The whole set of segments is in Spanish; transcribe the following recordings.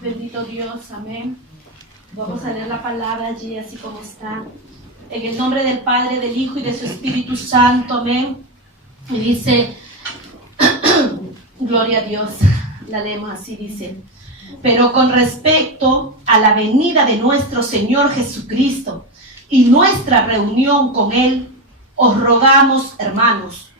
Bendito Dios, amén. Vamos a leer la palabra allí así como está. En el nombre del Padre, del Hijo y de su Espíritu Santo, amén. Y dice, gloria a Dios, la leemos así, dice: pero con respecto a la venida de nuestro Señor Jesucristo y nuestra reunión con Él, os rogamos, hermanos,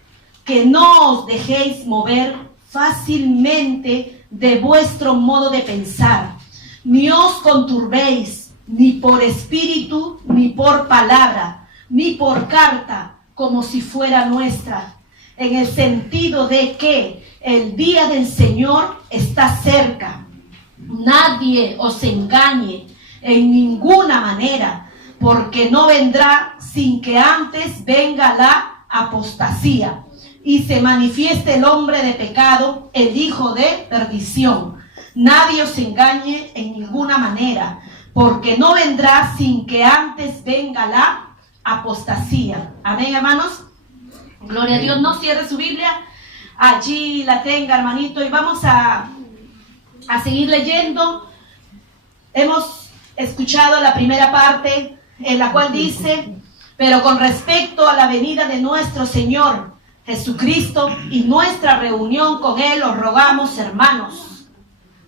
que no os dejéis mover fácilmente de vuestro modo de pensar, ni os conturbéis, ni por espíritu, ni por palabra, ni por carta, como si fuera nuestra, en el sentido de que el día del Señor está cerca. Nadie os engañe en ninguna manera, porque no vendrá sin que antes venga la apostasía y se manifieste el hombre de pecado, el hijo de perdición. Nadie os engañe en ninguna manera, porque no vendrá sin que antes venga la apostasía. Amén, hermanos. Gloria a Dios. No cierre su Biblia, allí la tenga, hermanito, y vamos a seguir leyendo. Hemos escuchado la primera parte en la cual dice: pero con respecto a la venida de nuestro Señor Jesucristo y nuestra reunión con Él, os rogamos, hermanos,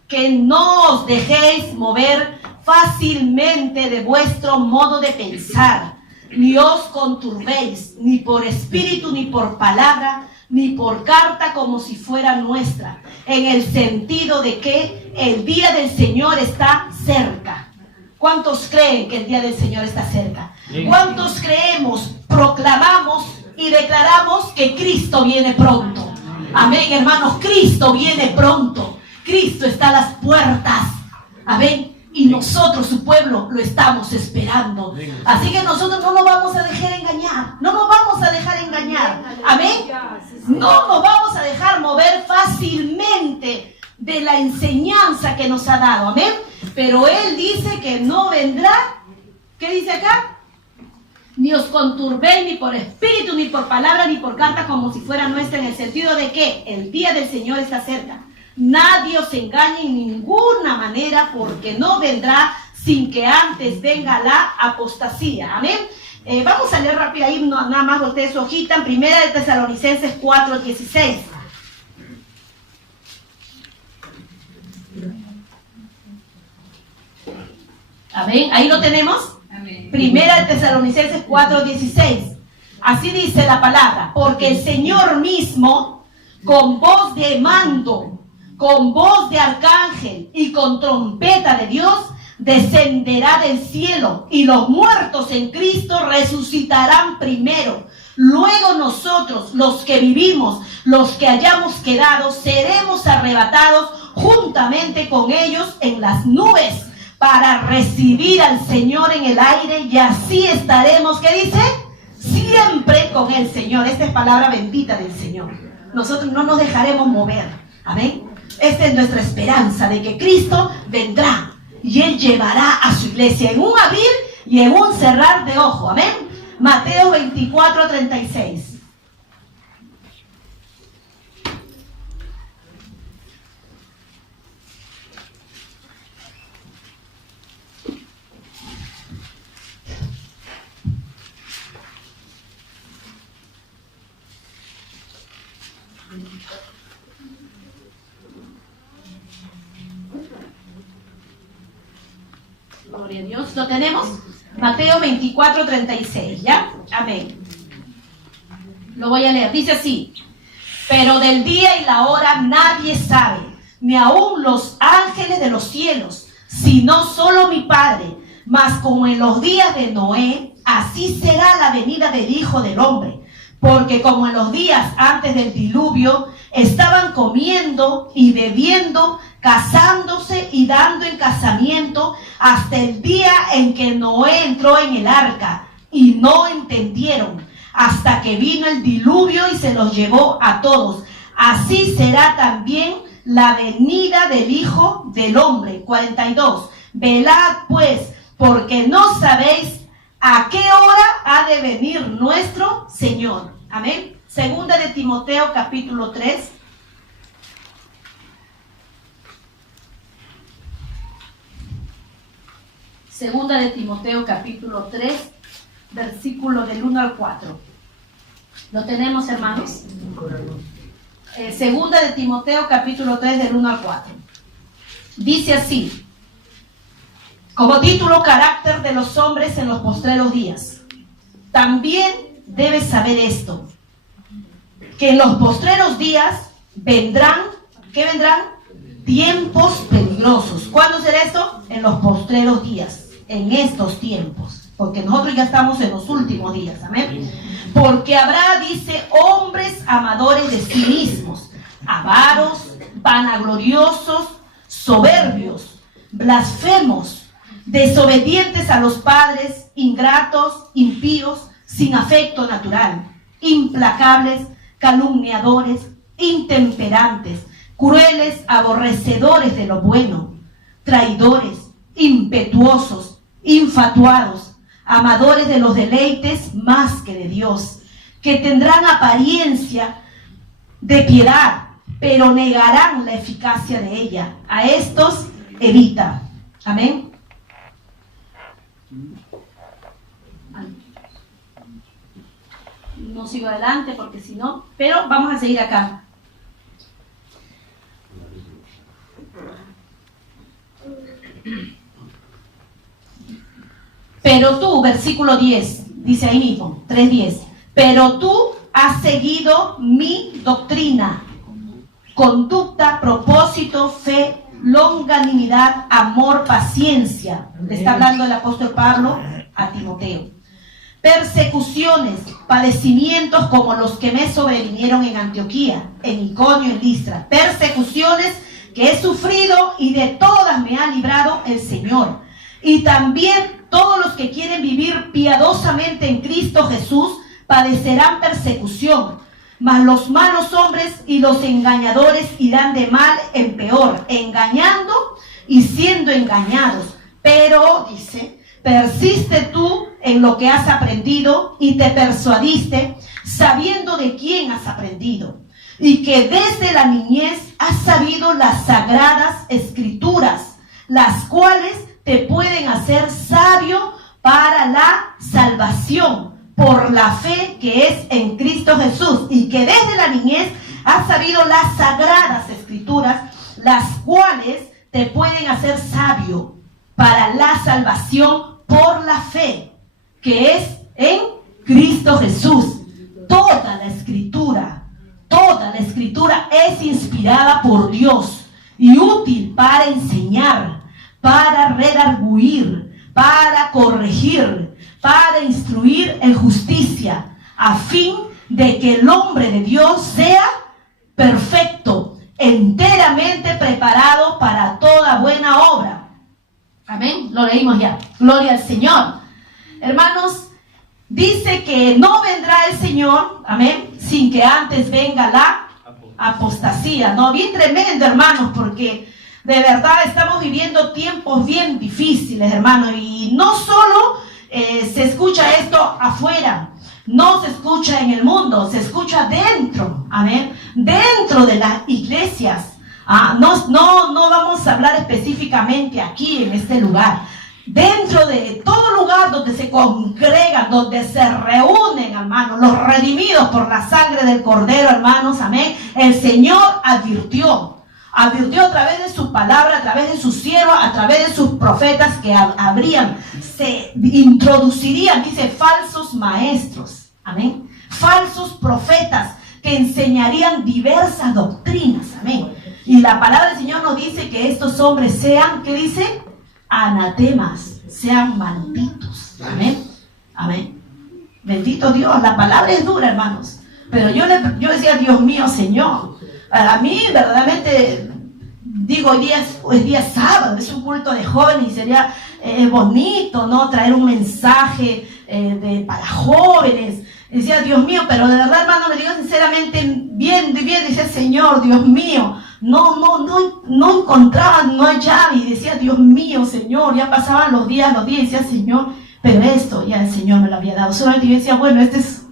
que no os dejéis mover fácilmente de vuestro modo de pensar, ni os conturbéis, ni por espíritu, ni por palabra, ni por carta, como si fuera nuestra, en el sentido de que el día del Señor está cerca. ¿Cuántos creen que el día del Señor está cerca? ¿Cuántos creemos, proclamamos y declaramos que Cristo viene pronto? Amén, hermanos, Cristo viene pronto. Cristo está a las puertas. Amén. Y nosotros, su pueblo, lo estamos esperando. Así que nosotros no nos vamos a dejar engañar. No nos vamos a dejar engañar. Amén. No nos vamos a dejar mover fácilmente de la enseñanza que nos ha dado. Amén. Pero Él dice que no vendrá. ¿Qué dice acá? Ni os conturbéis, ni por espíritu, ni por palabra, ni por carta, como si fuera nuestra, en el sentido de que el día del Señor está cerca. Nadie os engañe en ninguna manera, porque no vendrá sin que antes venga la apostasía. Amén. Vamos a leer rápido ahí, nada más voltee su hojita, en Primera de Tesalonicenses 4:16. Amén. Ahí lo tenemos. Amén. Primera de Tesalonicenses 4:16. Así dice la palabra: porque el Señor mismo, con voz de mando, con voz de arcángel y con trompeta de Dios, descenderá del cielo, y los muertos en Cristo resucitarán primero. Luego nosotros, los que vivimos, los que hayamos quedado, seremos arrebatados juntamente con ellos en las nubes para recibir al Señor en el aire, y así estaremos, ¿qué dice? Siempre con el Señor. Esta es palabra bendita del Señor. Nosotros no nos dejaremos mover. Amén. Esta es nuestra esperanza de que Cristo vendrá y Él llevará a su iglesia en un abrir y en un cerrar de ojo. Amén. Mateo 24:36. Gloria a Dios. ¿Lo tenemos? Mateo 24:36. ¿Ya? Amén. Lo voy a leer. Dice así: pero del día y la hora nadie sabe, ni aun los ángeles de los cielos, sino solo mi Padre. Mas como en los días de Noé, así será la venida del Hijo del Hombre. Porque como en los días antes del diluvio, estaban comiendo y bebiendo, casándose y dando en casamiento, hasta el día en que Noé entró en el arca, y no entendieron, hasta que vino el diluvio y se los llevó a todos. Así será también la venida del Hijo del Hombre. 42. Velad pues, porque no sabéis a qué hora ha de venir nuestro Señor. Amén. Segunda de Timoteo capítulo 3. Segunda de Timoteo capítulo 3, versículo del 1 al 4. ¿Lo tenemos, hermanos? Segunda de Timoteo capítulo 3 del 1 al 4. Dice así, como título, carácter de los hombres en los postreros días. También debes saber esto, que en los postreros días vendrán, ¿qué vendrán? Tiempos peligrosos. ¿Cuándo será esto? En los postreros días, en estos tiempos, porque nosotros ya estamos en los últimos días, amén. Porque habrá, dice, hombres amadores de sí mismos, avaros, vanagloriosos, soberbios, blasfemos, desobedientes a los padres, ingratos, impíos, sin afecto natural, implacables, calumniadores, intemperantes, crueles, aborrecedores de lo bueno, traidores, impetuosos, infatuados, amadores de los deleites más que de Dios, que tendrán apariencia de piedad, pero negarán la eficacia de ella. A estos evita. Amén. No sigo adelante porque si no, pero vamos a seguir acá. Pero tú, versículo 10, dice ahí mismo, 3:10, pero tú has seguido mi doctrina, conducta, propósito, fe, longanimidad, amor, paciencia. Le está hablando el apóstol Pablo a Timoteo. Persecuciones, padecimientos como los que me sobrevinieron en Antioquía, en Iconio, en Listra. Persecuciones que he sufrido y de todas me ha librado el Señor. Y también todos los que quieren vivir piadosamente en Cristo Jesús padecerán persecución. Mas los malos hombres y los engañadores irán de mal en peor, engañando y siendo engañados. Pero, dice, persiste tú en lo que has aprendido y te persuadiste, sabiendo de quién has aprendido, y que desde la niñez has sabido las sagradas escrituras, las cuales te pueden hacer sabio para la salvación por la fe que es en Cristo Jesús, y que desde la niñez has sabido las sagradas escrituras, las cuales te pueden hacer sabio para la salvación por la fe que es en Cristo Jesús. Toda la escritura es inspirada por Dios y útil para enseñar, para redarguir, para corregir, para instruir en justicia, a fin de que el hombre de Dios sea perfecto, enteramente preparado para toda buena obra. Amén, lo leímos ya. Gloria al Señor. Hermanos, dice que no vendrá el Señor, amén, sin que antes venga la apostasía, ¿no? Bien tremendo, hermanos, porque de verdad estamos viviendo tiempos bien difíciles, hermanos, y no solo se escucha esto afuera, no se escucha en el mundo, se escucha dentro, amén, dentro de las iglesias. No vamos a hablar específicamente aquí en este lugar. Dentro de todo lugar donde se congregan, donde se reúnen, hermanos, los redimidos por la sangre del Cordero, hermanos, amén. El Señor advirtió a través de su palabra, a través de sus siervos, a través de sus profetas que se introducirían, dice, falsos maestros, amén. Falsos profetas que enseñarían diversas doctrinas, amén. Y la palabra del Señor nos dice que estos hombres sean, ¿qué dice? Anatemas, sean malditos. Amén. Amén. Bendito Dios. La palabra es dura, hermanos. Pero yo decía, Dios mío, Señor. Para mí, verdaderamente, digo, hoy día sábado, es un culto de jóvenes y sería bonito, ¿no? Traer un mensaje para jóvenes. Decía, Dios mío, pero de verdad, hermano, le digo sinceramente, bien, decía, Señor, Dios mío, no encontraba, no hallaba, y decía, Dios mío, Señor, ya pasaban los días, y decía, Señor, pero esto ya el Señor me lo había dado. Solamente yo decía, bueno, este es,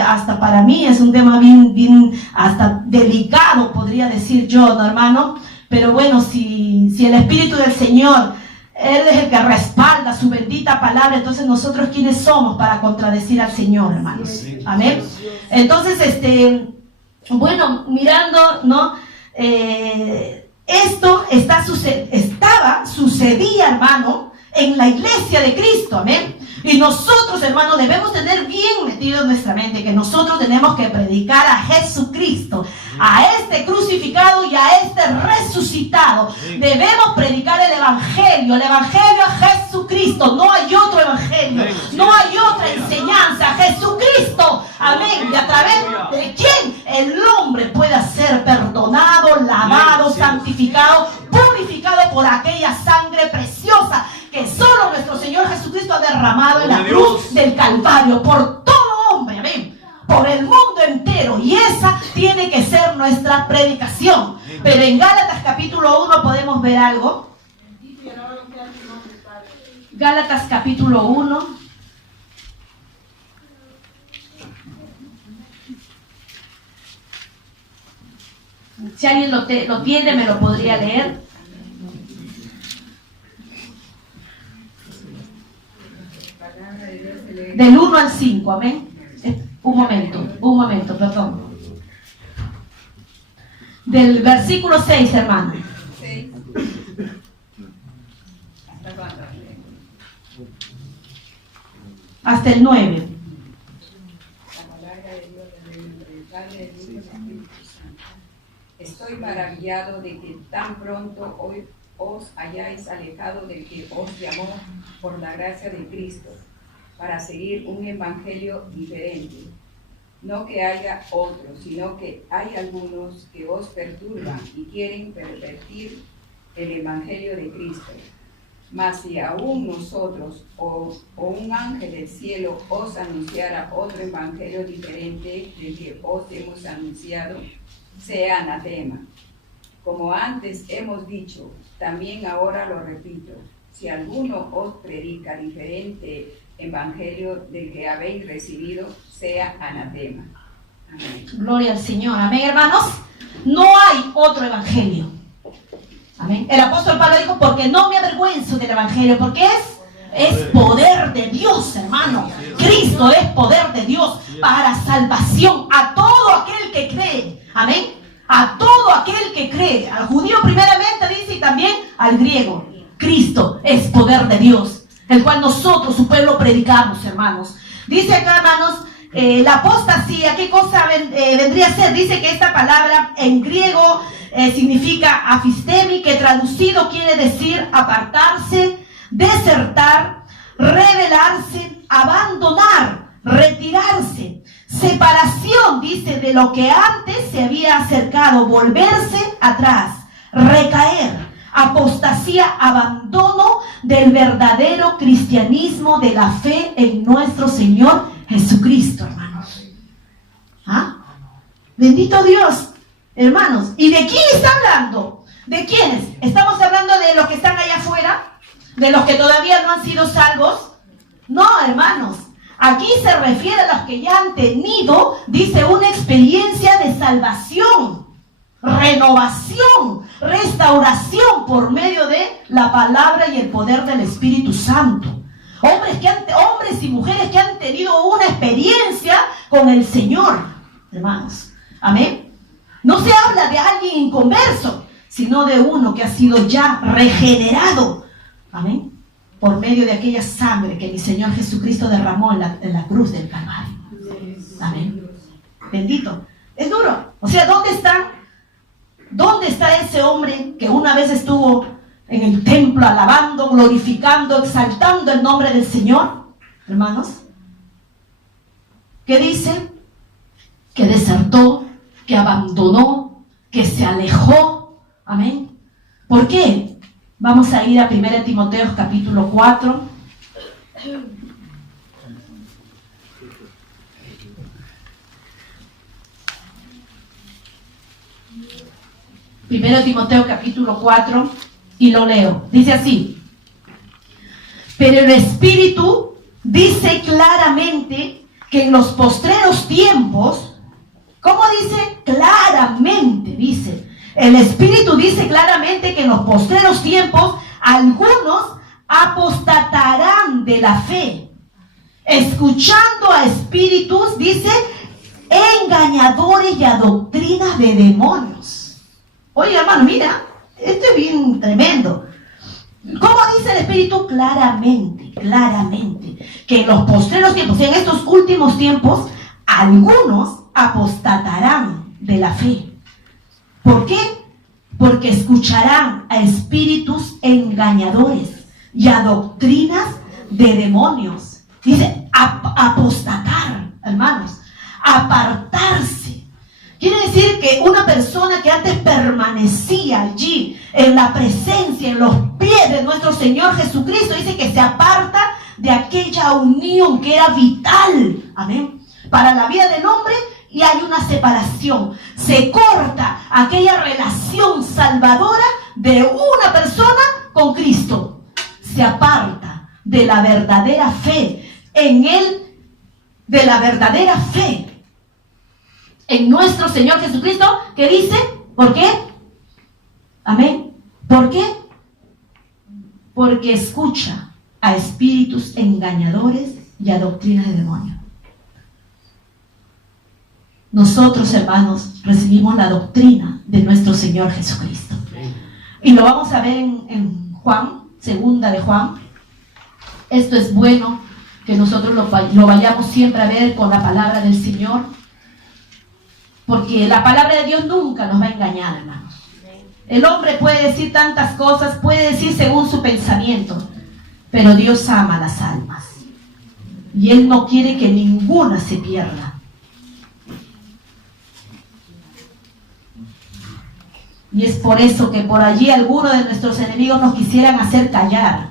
hasta para mí es un tema bien, hasta delicado, podría decir yo, ¿no, hermano? Pero bueno, si el Espíritu del Señor Él es el que respalda su bendita palabra. Entonces, ¿nosotros quiénes somos para contradecir al Señor, hermanos? Amén. Entonces, bueno, mirando, ¿no? Esto sucedía, hermano, en la iglesia de Cristo, amén. Y nosotros, hermano, debemos tener bien metido en nuestra mente que nosotros tenemos que predicar a Jesucristo, a este crucificado y a este resucitado. Debemos predicar el evangelio a Jesucristo. No hay otro evangelio, no hay otra enseñanza. Jesucristo, amén. Y a través de quien el hombre pueda ser perdonado, lavado, santificado, purificado por aquella sangre preciosa que solo nuestro Señor Jesucristo ha derramado en la cruz del Calvario por todo hombre, amén, por el mundo entero. Y esa tiene que ser nuestra predicación. Pero en Gálatas capítulo 1 podemos ver algo. Gálatas capítulo 1. Si alguien lo tiene, me lo podría leer. Del 1 al 5, amén. Un momento, perdón. Del versículo 6, hermano. 6. Hasta el 9. La palabra de Dios, del Padre, del Hijo y del Espíritu Santo. Estoy maravillado de que tan pronto hoy os hayáis alejado del que os llamó por la gracia de Cristo, para seguir un evangelio diferente. No que haya otro, sino que hay algunos que os perturban y quieren pervertir el evangelio de Cristo. Mas si aún nosotros o un ángel del cielo os anunciara otro evangelio diferente del que os hemos anunciado, sea anatema. Como antes hemos dicho, también ahora lo repito, si alguno os predica diferente evangelio del que habéis recibido, sea anatema. Amén. Gloria al Señor, amén, hermanos. No hay otro evangelio, amén. El apóstol Pablo dijo, porque no me avergüenzo del evangelio, porque es poder de Dios, hermano. Cristo es poder de Dios para salvación a todo aquel que cree, amén. A todo aquel que cree, al judío primeramente dice, y también al griego. Cristo es poder de Dios, el cual nosotros, su pueblo, predicamos, hermanos. Dice acá, hermanos, la apostasía, ¿qué cosa vendría a ser? Dice que esta palabra en griego significa afistemi, que traducido quiere decir apartarse, desertar, rebelarse, abandonar, retirarse. Separación, dice, de lo que antes se había acercado, volverse atrás, recaer. Apostasía, abandono del verdadero cristianismo, de la fe en nuestro Señor Jesucristo, hermanos. ¿Ah? Bendito Dios, hermanos. ¿Y de quién está hablando? ¿De quiénes? ¿Estamos hablando de los que están allá afuera? ¿De los que todavía no han sido salvos? No, hermanos. Aquí se refiere a los que ya han tenido, dice, una experiencia de salvación, renovación, restauración por medio de la palabra y el poder del Espíritu Santo. Hombres y mujeres que han tenido una experiencia con el Señor, hermanos. Amén. No se habla de alguien inconverso, sino de uno que ha sido ya regenerado. Amén. Por medio de aquella sangre que mi Señor Jesucristo derramó en la cruz del Calvario. Amén. Bendito. Es duro. O sea, ¿dónde está ese hombre que una vez estuvo en el templo alabando, glorificando, exaltando el nombre del Señor? Hermanos, ¿qué dice? Que desertó, que abandonó, que se alejó. Amén. ¿Por qué? Vamos a ir a 1 Timoteo capítulo 4. 1 Timoteo capítulo 4, y lo leo. Dice así: pero el Espíritu dice claramente que en los postreros tiempos, ¿cómo dice? Claramente dice. El Espíritu dice claramente que en los postreros tiempos algunos apostatarán de la fe, escuchando a espíritus, dice, engañadores y a doctrinas de demonios. Oye, hermano, mira, esto es bien tremendo. ¿Cómo dice el Espíritu? Claramente, que en los postreros tiempos, en estos últimos tiempos, algunos apostatarán de la fe. ¿Por qué? Porque escucharán a espíritus engañadores y a doctrinas de demonios. Dice, apostatar, hermanos, apartarse. Quiere decir que una persona que antes permanecía allí, en la presencia, en los pies de nuestro Señor Jesucristo, dice que se aparta de aquella unión que era vital, amén, para la vida del hombre, y hay una separación. Se corta aquella relación salvadora de una persona con Cristo. Se aparta de la verdadera fe en Él, de la verdadera fe en nuestro Señor Jesucristo, que dice, ¿por qué? Amén. ¿Por qué? Porque escucha a espíritus engañadores y a doctrinas de demonios. Nosotros, hermanos, recibimos la doctrina de nuestro Señor Jesucristo. Y lo vamos a ver en Juan, segunda de Juan. Esto es bueno que nosotros lo vayamos siempre a ver con la palabra del Señor, porque la palabra de Dios nunca nos va a engañar, hermanos. El hombre puede decir tantas cosas, puede decir según su pensamiento, pero Dios ama las almas y Él no quiere que ninguna se pierda. Y es por eso que por allí algunos de nuestros enemigos nos quisieran hacer callar.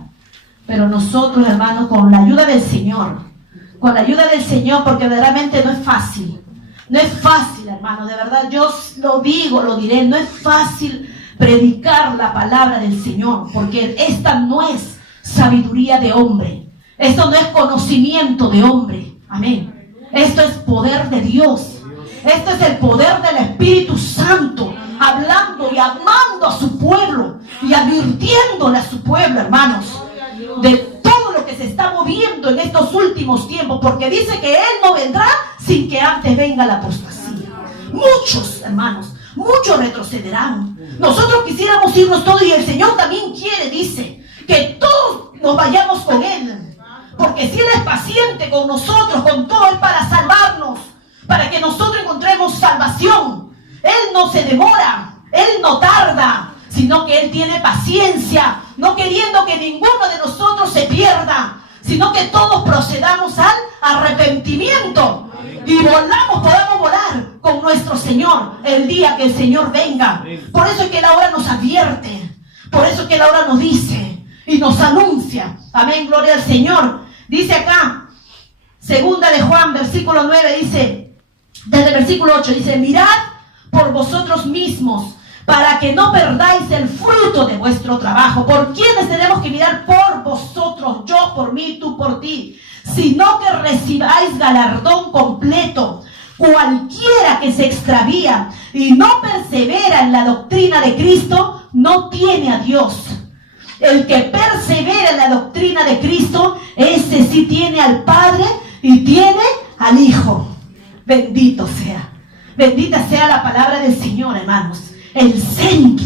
Pero nosotros, hermanos, con la ayuda del Señor, porque verdaderamente no es fácil. No es fácil, hermano, de verdad, yo lo digo, lo diré, no es fácil predicar la palabra del Señor, porque esta no es sabiduría de hombre, esto no es conocimiento de hombre, amén. Esto es poder de Dios, esto es el poder del Espíritu Santo, hablando y amando a su pueblo y advirtiéndole a su pueblo, hermanos, de todo lo que se está moviendo en estos últimos tiempos, porque dice que Él no vendrá sin que antes venga la apostasía. Muchos, hermanos, muchos retrocederán. Nosotros quisiéramos irnos todos y el Señor también quiere, dice, que todos nos vayamos con Él, porque si Él es paciente con nosotros, con todo, es para salvarnos, para que nosotros encontremos salvación. Él no se demora, Él no tarda, sino que Él tiene paciencia, no queriendo que ninguno de nosotros se pierda, sino que todos procedamos al arrepentimiento y podamos volar con nuestro Señor el día que el Señor venga. Por eso es que Él ahora nos advierte, por eso es que Él ahora nos dice y nos anuncia. Amén, gloria al Señor. Dice acá, segunda de Juan, versículo 9, dice, desde el versículo 8, dice, mirad por vosotros mismos, para que no perdáis el fruto de vuestro trabajo. ¿Por quiénes tenemos que mirar? Por vosotros, yo por mí, tú por ti, sino que recibáis galardón completo. Cualquiera que se extravía y no persevera en la doctrina de Cristo, no tiene a Dios. El que persevera en la doctrina de Cristo, ese sí tiene al Padre y tiene al Hijo. Bendito sea. Bendita sea la palabra del Señor, hermanos. El centro,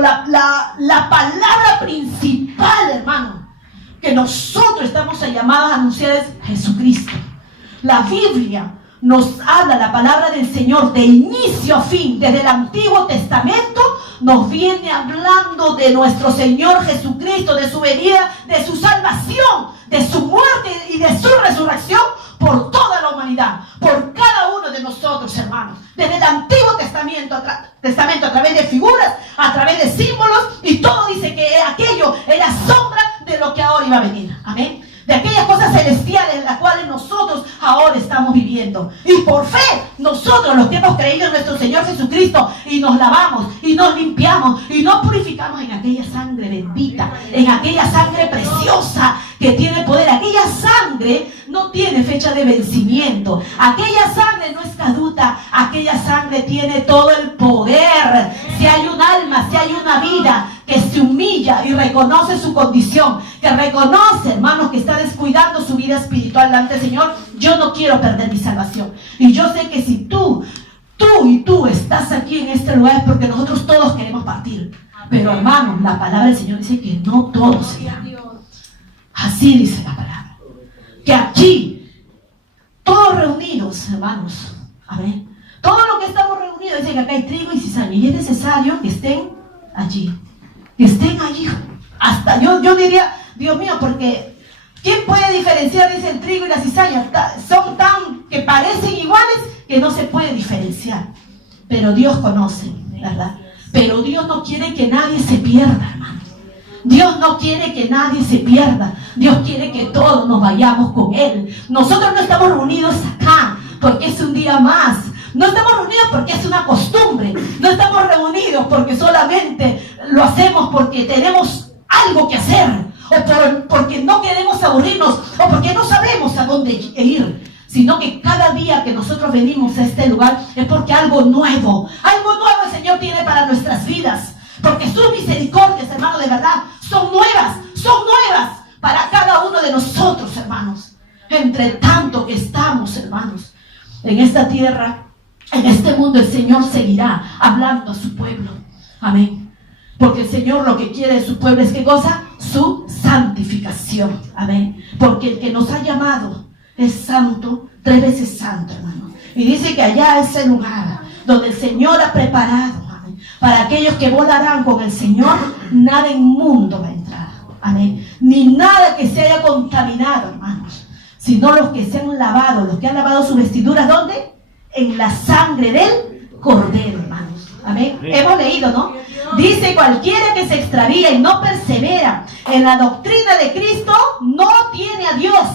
la palabra principal, hermano, que nosotros estamos llamados a anunciar es Jesucristo. La Biblia nos habla, la palabra del Señor, de inicio a fin, desde el Antiguo Testamento, nos viene hablando de nuestro Señor Jesucristo, de su venida, de su salvación, de su muerte y de su resurrección por toda la humanidad, por cada uno de nosotros, hermanos. Desde el Antiguo Testamento a través de figuras, a través de símbolos, y todo dice que aquello era sombra de lo que ahora iba a venir. Amén. De aquellas cosas celestiales en las cuales nosotros ahora estamos viviendo. Y por fe, nosotros los que hemos creído en nuestro Señor Jesucristo y nos lavamos y nos limpiamos y nos purificamos en aquella sangre bendita, en aquella sangre preciosa que tiene poder. Aquella sangre no tiene fecha de vencimiento. Aquella sangre no es caduca. Aquella sangre tiene todo el poder. Si hay un alma, si hay una vida, que se humilla y reconoce su condición, que reconoce, hermanos, que está descuidando su vida espiritual delante del Señor, yo no quiero perder mi salvación. Y yo sé que si tú estás aquí en este lugar es porque nosotros todos queremos partir. Pero hermanos, la palabra del Señor dice que no todos se irán. Así dice la palabra. Que aquí, todos reunidos, hermanos, amén. Todo lo que estamos reunidos, dice que acá hay trigo y cizaña. Y es necesario que estén allí. Que estén allí. Hasta yo diría, Dios mío, porque ¿quién puede diferenciar, dice, el trigo y la cizaña? Son tan que parecen iguales que no se puede diferenciar. Pero Dios conoce, ¿verdad? Pero Dios no quiere que nadie se pierda, hermano. Dios no quiere que nadie se pierda. Dios quiere que todos nos vayamos con Él. Nosotros no estamos reunidos acá porque es un día más. No estamos reunidos porque es una costumbre. No estamos reunidos porque solamente lo hacemos porque tenemos algo que hacer. O porque no queremos aburrirnos. O porque no sabemos a dónde ir. Sino que cada día que nosotros venimos a este lugar es porque algo nuevo el Señor tiene para nuestras vidas. Porque sus misericordias, hermanos, de verdad, son nuevas para cada uno de nosotros, hermanos. Entre tanto que estamos, hermanos, en esta tierra, en este mundo, el Señor seguirá hablando a su pueblo. Amén. Porque el Señor lo que quiere de su pueblo es, ¿qué cosa? Su santificación. Amén. Porque el que nos ha llamado es santo, 3 veces santo, hermano. Y dice que allá es el lugar donde el Señor ha preparado, amén, para aquellos que volarán con el Señor. Nada inmundo va a entrar, amén, ni nada que se haya contaminado, hermanos, sino los que se han lavado, los que han lavado sus vestiduras. ¿Dónde? En la sangre del Cordero, hermanos, amén. Hemos leído, ¿no? Dice: cualquiera que se extravía y no persevera en la doctrina de Cristo no tiene a Dios.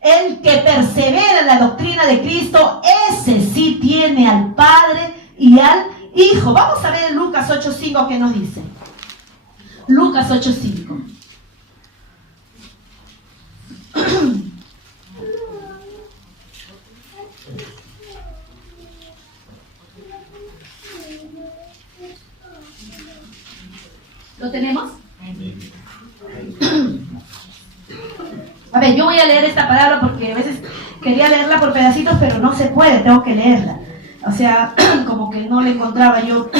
El que persevera en la doctrina de Cristo, ese sí tiene al Padre y al Hijo. Vamos a ver en Lucas 8:5 qué nos dice. Lucas 8:5. ¿Lo tenemos? A ver, yo voy a leer esta palabra porque a veces quería leerla por pedacitos, pero no se puede, tengo que leerla. O sea, como que no la encontraba yo.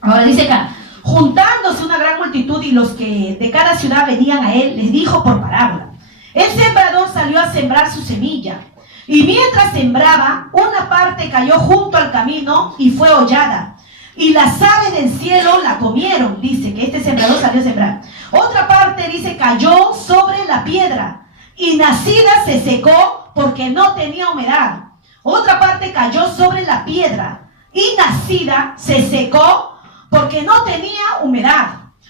Ahora dice acá: juntándose una gran multitud y los que de cada ciudad venían a él, les dijo por parábola: el sembrador salió a sembrar su semilla, y mientras sembraba, una parte cayó junto al camino y fue hollada, y las aves del cielo la comieron. Dice que este sembrador salió a sembrar. Otra parte, dice, cayó sobre la piedra, y nacida se secó porque no tenía humedad. Otra parte cayó sobre la piedra, y nacida se secó porque no tenía humedad.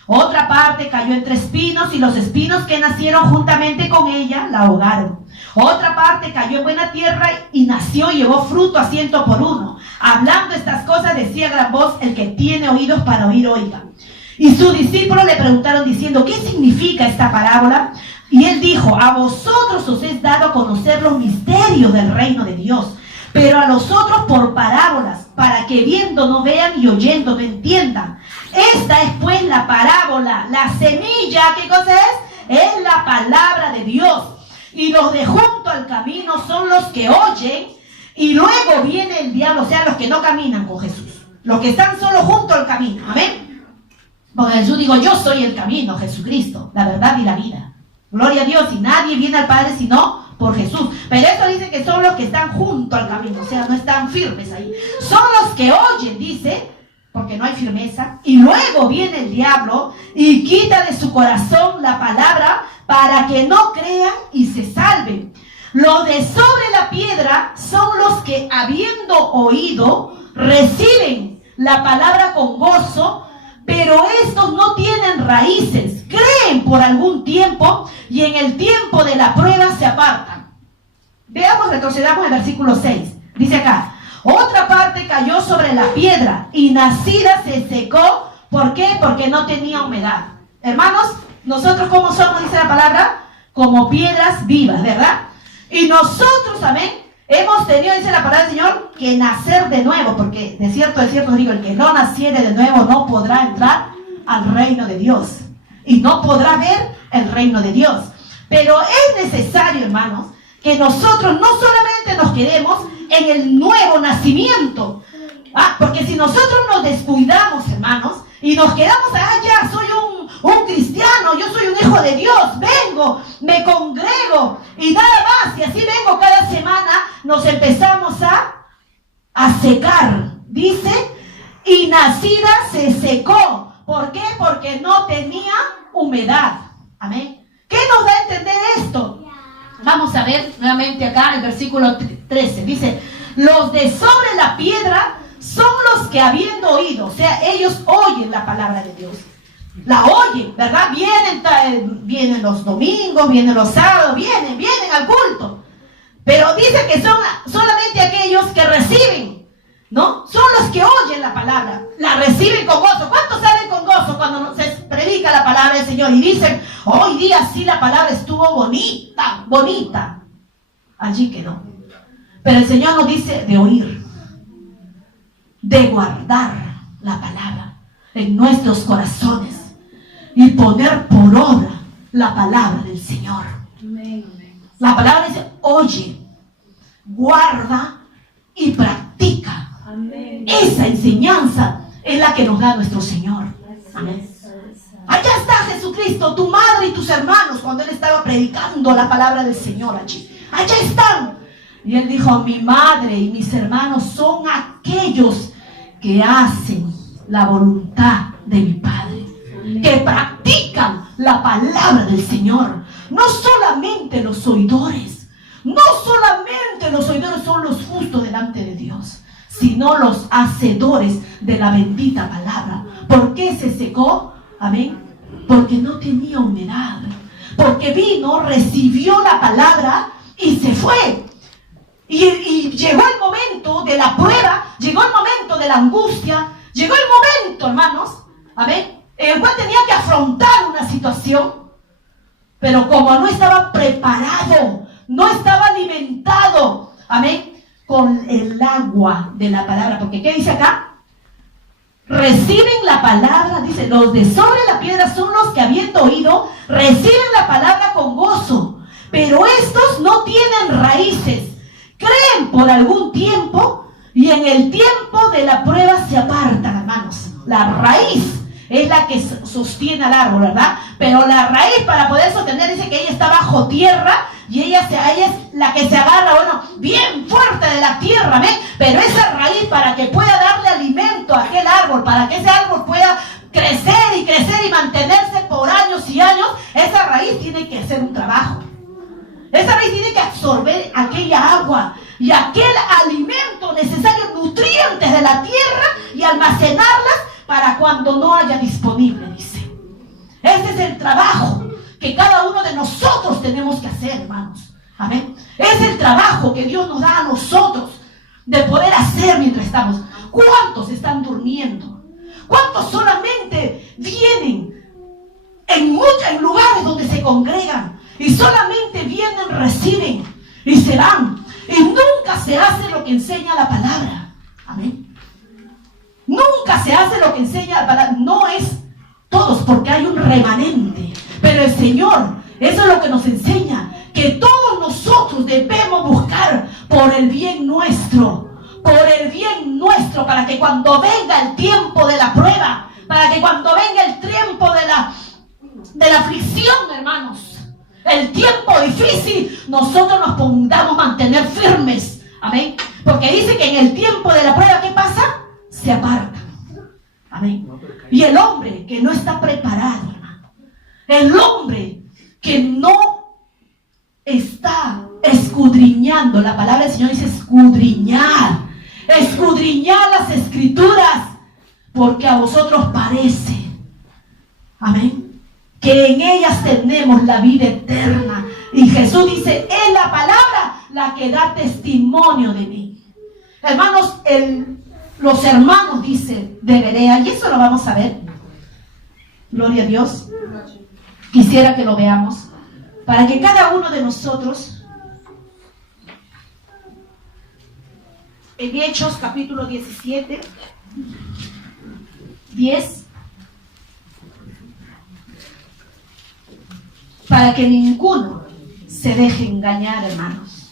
Otra parte cayó entre espinos, y los espinos que nacieron juntamente con ella la ahogaron. Otra parte cayó en buena tierra y nació y llevó fruto a 100 por 1. Hablando estas cosas decía a gran voz: el que tiene oídos para oír, oiga. Y sus discípulos le preguntaron diciendo: ¿qué significa esta parábola? Y él dijo: a vosotros os es dado a conocer los misterios del reino de Dios, pero a los otros por parábolas, para que viendo no vean y oyendo no entiendan. Esta es pues la parábola. La semilla, ¿qué cosa es? Es la palabra de Dios. Y los de junto al camino son los que oyen, y luego viene el diablo, o sea, los que no caminan con Jesús, los que están solo junto al camino. Amén. Porque Jesús dijo: yo soy el camino, Jesucristo, la verdad y la vida. Gloria a Dios. Y nadie viene al Padre sino por Jesús. Pero eso dice que son los que están junto al camino, o sea, no están firmes ahí. Son los que oyen, dice, porque no hay firmeza. Y luego viene el diablo y quita de su corazón la palabra para que no crean y se salven. Los de sobre la piedra son los que, habiendo oído, reciben la palabra con gozo, pero estos no tienen raíces, creen por algún tiempo y en el tiempo de la prueba se apartan. Veamos, retrocedamos al versículo 6. Dice acá: otra parte cayó sobre la piedra y nacida se secó. ¿Por qué? Porque no tenía humedad. Hermanos, nosotros ¿cómo somos? Dice la palabra: como piedras vivas, ¿verdad? Y nosotros, amén, hemos tenido, dice la palabra del Señor, que nacer de nuevo, porque de cierto os digo, el que no naciere de nuevo no podrá entrar al reino de Dios y no podrá ver el reino de Dios. Pero es necesario, hermanos, que nosotros no solamente nos quedemos en el nuevo nacimiento, porque si nosotros nos descuidamos, hermanos, y nos quedamos, ya soy un cristiano, yo soy un hijo de Dios, vengo, me congrego y nada más, y así vengo cada semana, nos empezamos a secar. Dice, y nacida se secó. ¿Por qué? Porque no tenía humedad. Amén. ¿Qué nos da a entender esto? Vamos a ver nuevamente acá el versículo 13. Dice, los de sobre la piedra son los que habiendo oído, o sea, ellos oyen la palabra de Dios. La oyen, ¿verdad? Vienen los domingos, vienen los sábados, vienen al culto. Pero dice que son solamente aquellos que reciben, ¿no? Son los que oyen la palabra, la reciben con gozo. ¿Cuántos salen con gozo cuando se predica la palabra del Señor y dicen, hoy día sí la palabra estuvo bonita? Allí quedó. Pero el Señor nos dice de oír, de guardar la palabra en nuestros corazones y poner por obra la palabra del Señor. La palabra dice, oye, guarda y practica. Esa enseñanza es la que nos da nuestro Señor. Amén. Allá está Jesucristo, tu madre y tus hermanos, cuando Él estaba predicando la palabra del Señor allí. Allá están. Y Él dijo, mi madre y mis hermanos son aquellos que hacen la voluntad de mi Padre, que practican la palabra del Señor. No solamente los oidores, no solamente los oidores son los justos delante de Dios, sino los hacedores de la bendita palabra. ¿Por qué se secó? Amén. Porque no tenía humedad. Porque vino, recibió la palabra y se fue. Y llegó el momento de la prueba, llegó el momento de la angustia, llegó el momento, hermanos, amén, en el cual tenía que afrontar una situación, pero como no estaba preparado, no estaba alimentado, amén, con el agua de la palabra. Porque ¿qué dice acá? Reciben la palabra, dice, los de sobre la piedra son los que habiendo oído, reciben la palabra con gozo, pero estos no tienen raíces. Creen por algún tiempo y en el tiempo de la prueba se apartan, hermanos. La raíz es la que sostiene al árbol, ¿verdad? Pero la raíz, para poder sostener, dice que ella está bajo tierra y ella es la que se agarra, bien fuerte de la tierra, ¿ven? Pero esa raíz, para que pueda darle alimento a aquel árbol, para que ese árbol pueda crecer y mantenerse por años y años, esa raíz tiene que hacer un trabajo. Esa raíz tiene que absorber aquella agua y aquel alimento necesario, nutrientes de la tierra, y almacenarlas para cuando no haya disponible, dice. Ese es el trabajo que cada uno de nosotros tenemos que hacer, hermanos. Amén. Es el trabajo que Dios nos da a nosotros de poder hacer mientras estamos. ¿Cuántos están durmiendo? ¿Cuántos solamente vienen en lugares donde se congregan y solamente vienen, reciben y se van, y nunca se hace lo que enseña la palabra? Amén. Nunca se hace lo que enseña la palabra. No es todos, porque hay un remanente, pero el Señor, eso es lo que nos enseña, que todos nosotros debemos buscar por el bien nuestro, para que cuando venga el tiempo de la prueba, para que cuando venga el tiempo de la aflicción, hermanos, el tiempo difícil, nosotros nos podamos mantener firmes. Amén. Porque dice que en el tiempo de la prueba, ¿qué pasa? Se aparta. Amén. Y el hombre que no está preparado, hermano, el hombre que no está escudriñando, la palabra del Señor dice escudriñar las escrituras, porque a vosotros parece, amén, que en ellas tenemos la vida eterna. Y Jesús dice, es la palabra la que da testimonio de mí. Hermanos, los hermanos, dice, de Berea, y eso lo vamos a ver. Gloria a Dios. Quisiera que lo veamos, para que cada uno de nosotros, en Hechos capítulo 17, 10, para que ninguno se deje engañar, hermanos.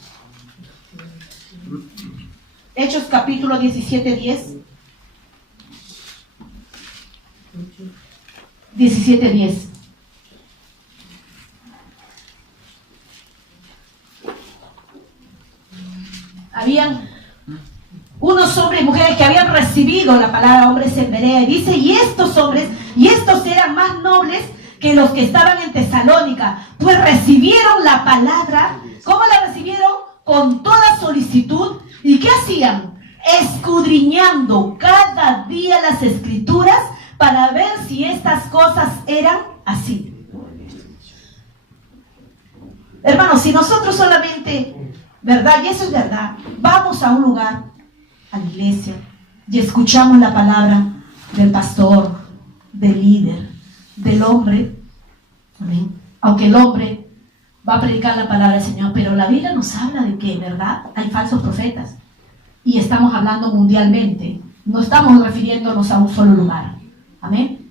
Hechos capítulo 17:10. 17:10. Habían unos hombres y mujeres que habían recibido la palabra, hombres en Berea, y dice, y estos hombres, y estos eran más nobles que los que estaban en Tesalónica, pues recibieron la palabra. ¿Cómo la recibieron? Con toda solicitud. ¿Y qué hacían? Escudriñando cada día las escrituras para ver si estas cosas eran así. Hermanos, si nosotros solamente, ¿verdad? Y eso es verdad, vamos a un lugar, a la iglesia, y escuchamos la palabra del pastor, del líder, del hombre, amén. Aunque el hombre va a predicar la palabra del Señor, pero la Biblia nos habla de que, ¿verdad?, hay falsos profetas. Y estamos hablando mundialmente, no estamos refiriéndonos a un solo lugar. Amén.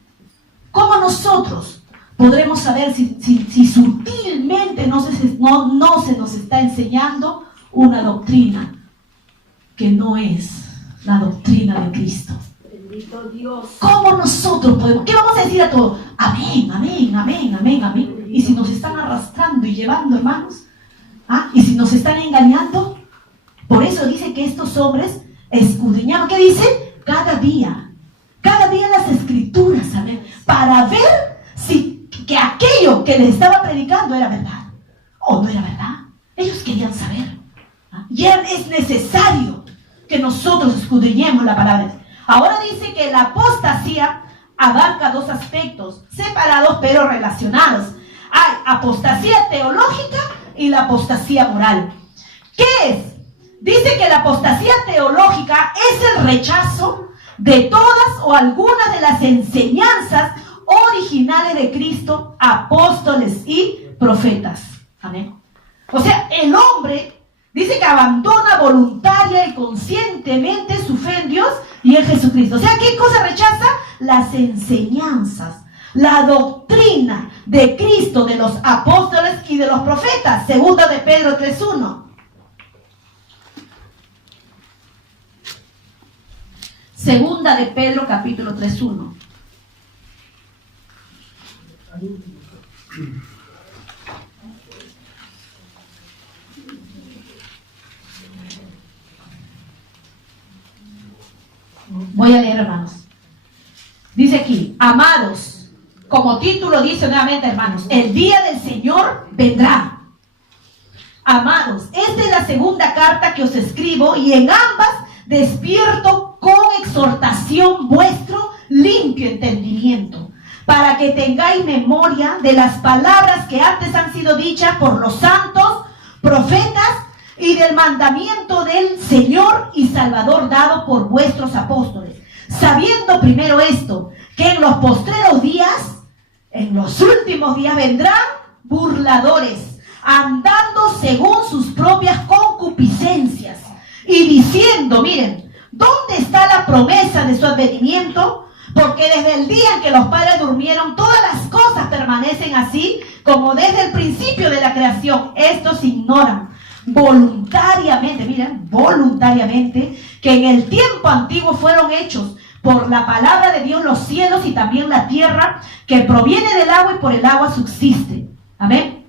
¿Cómo nosotros podremos saber si sutilmente no se nos está enseñando una doctrina que no es la doctrina de Cristo? Bendito Dios. ¿Cómo nosotros podemos? ¿Qué vamos a decir a todos? Amén, amén, amén, amén, amén. Y si nos están arrastrando y llevando, hermanos, y si nos están engañando. Por eso dice que estos hombres escudriñaban. ¿Qué dice? Cada día las escrituras, amén, para ver si que aquello que les estaba predicando era verdad o no era verdad. Ellos querían saber. Ya es necesario que nosotros escudriñemos la palabra. Ahora dice que la apostasía abarca dos aspectos, separados pero relacionados. Hay apostasía teológica y la apostasía moral. ¿Qué es? Dice que la apostasía teológica es el rechazo de todas o algunas de las enseñanzas originales de Cristo, apóstoles y profetas. Amén. O sea, el hombre dice que abandona voluntaria y conscientemente su fe en Dios y en Jesucristo. O sea, ¿qué cosa rechaza? Las enseñanzas, la doctrina de Cristo, de los apóstoles y de los profetas. Segunda de Pedro 3:1. Segunda de Pedro capítulo 3:1. Voy a leer, hermanos. Dice aquí, amados, como título dice nuevamente, hermanos, el día del Señor vendrá. Amados, esta es la segunda carta que os escribo, y en ambas despierto con exhortación vuestro limpio entendimiento, para que tengáis memoria de las palabras que antes han sido dichas por los santos, profetas, y del mandamiento del Señor y Salvador dado por vuestros apóstoles, sabiendo primero esto, que en los postreros días, en los últimos días, vendrán burladores, andando según sus propias concupiscencias, y diciendo, miren, ¿dónde está la promesa de su advenimiento? Porque desde el día en que los padres durmieron, todas las cosas permanecen así, como desde el principio de la creación. Estos ignoran voluntariamente, miren, voluntariamente, que en el tiempo antiguo fueron hechos por la palabra de Dios los cielos y también la tierra, que proviene del agua y por el agua subsiste. Amén.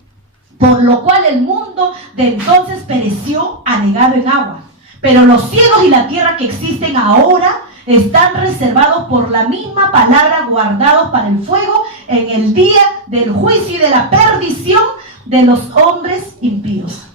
Por lo cual el mundo de entonces pereció anegado en agua. Pero los cielos y la tierra que existen ahora están reservados por la misma palabra, guardados para el fuego en el día del juicio y de la perdición de los hombres impíos.